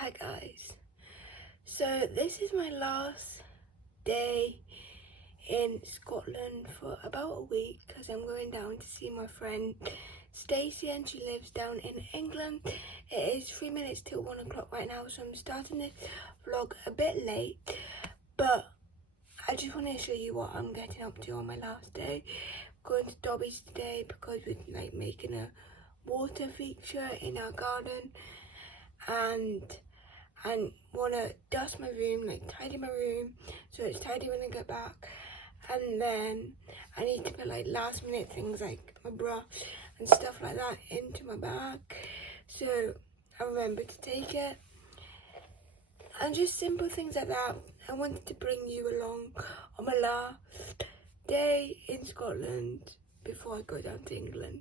Hi guys, so this is my last day in Scotland for about a week because I'm going down to see my friend Stacey, and she lives down in England. It is 3 minutes till 1 o'clock right now, so I'm starting this vlog a bit late, but I just want to show you what I'm getting up to on my last day. Going to Dobby's today because we're making a water feature in our garden, and want to dust my room, tidy my room so it's tidy when I get back. And then I need to put last minute things like my brush and stuff like that into my bag, so I remember to take it, and just simple things like that. I wanted to bring you along on my last day in Scotland before I go down to England.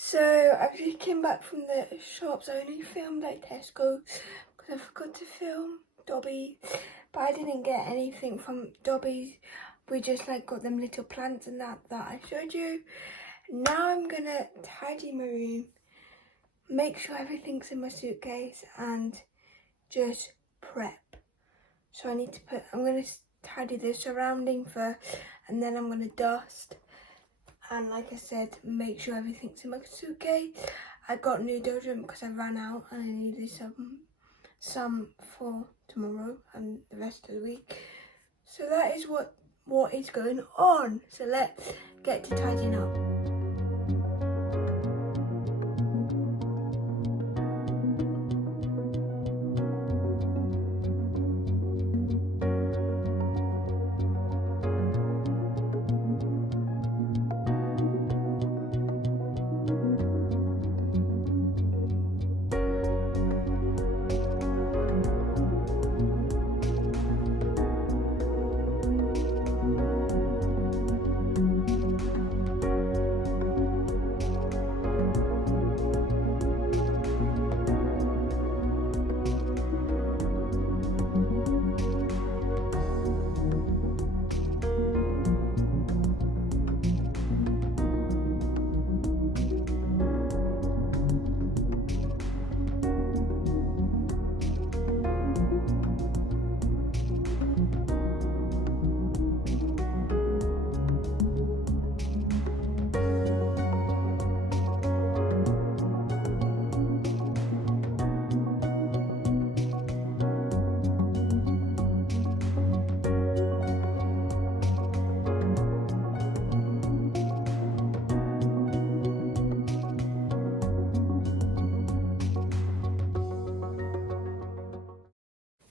So I've just came back from the shops. I only filmed Tesco because I forgot to film Dobby, but I didn't get anything from Dobby's. We just got them little plants and that I showed you. Now I'm gonna tidy my room, make sure everything's in my suitcase, and just prep. So I'm gonna tidy the surrounding first, and then I'm gonna dust. And like I said, make sure everything's in my suitcase. I got new deodorant because I ran out and I needed some for tomorrow and the rest of the week. So that is what is going on. So let's get to tidying up.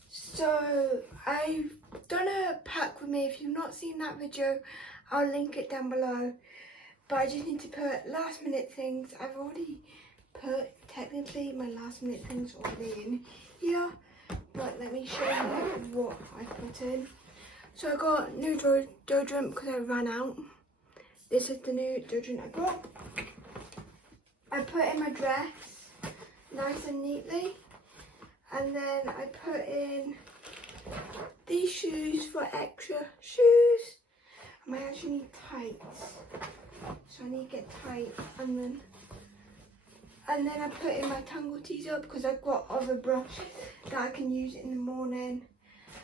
So I've done a pack with me. If you've not seen that video, I'll link it down below. But I just need to put last minute things. I've already put technically my last minute things already in here, but let me show you what I put in. So I got new deodorant because I ran out. This is the new deodorant I got. I put in my dress nice and neatly. And then I put in these shoes for extra shoes. I might actually need tights, so I need to get tight. And then I put in my Tangle Teezer because I've got other brush that I can use in the morning.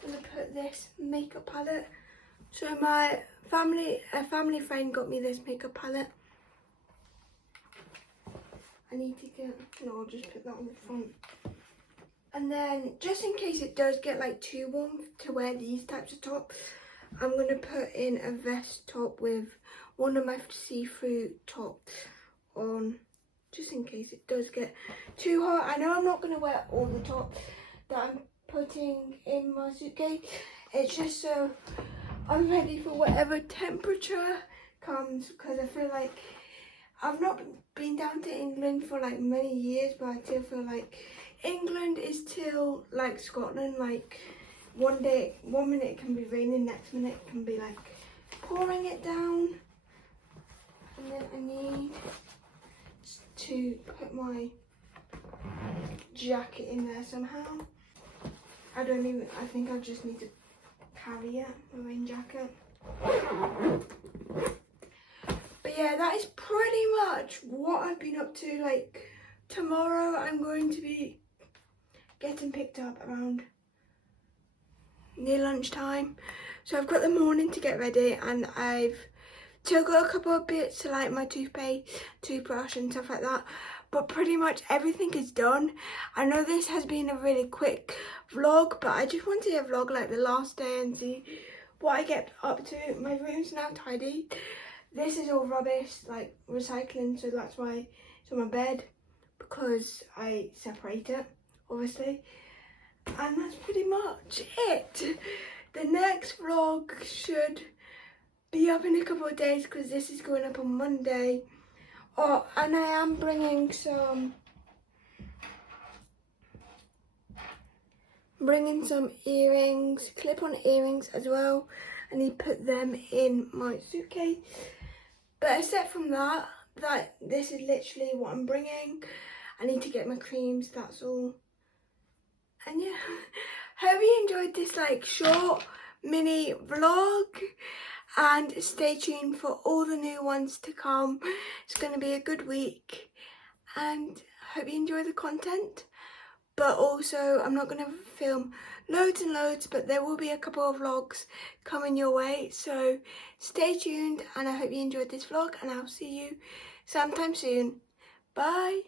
And I put this makeup palette. So a family friend got me this makeup palette. I'll just put that on the front. And then, just in case it does get too warm to wear these types of tops, I'm going to put in a vest top with one of my see-through tops on, just in case it does get too hot. I know I'm not going to wear all the tops that I'm putting in my suitcase. It's just so I'm ready for whatever temperature comes, because I feel like I've not been down to England for like many years, but I still feel like England is still like Scotland. Like one minute it can be raining, next minute it can be like pouring it down. And then I need to put my jacket in there somehow. I think I just need to carry it, my rain jacket. But yeah, that is pretty much what I've been up to. Like tomorrow I'm going to be getting picked up around near lunchtime. So I've got the morning to get ready, and I've still got a couple of bits like my toothpaste, toothbrush and stuff like that. But pretty much everything is done. I know this has been a really quick vlog, but I just wanted to vlog like the last day and see what I get up to. My room's now tidy. This is all rubbish, like recycling, so that's why it's on my bed, because I separate it, obviously. And that's pretty much it. The next vlog should be up in a couple of days, because this is going up on Monday. Oh, and I am bringing some earrings, clip-on earrings as well. I need to put them in my suitcase. But except from that, this is literally what I'm bringing. I need to get my creams, that's all. And yeah, hope you enjoyed this like short mini vlog, and stay tuned for all the new ones to come. It's going to be a good week, and hope you enjoy the content. But also, I'm not going to film loads and loads, but there will be a couple of vlogs coming your way, so stay tuned. And I hope you enjoyed this vlog, and I'll see you sometime soon. Bye.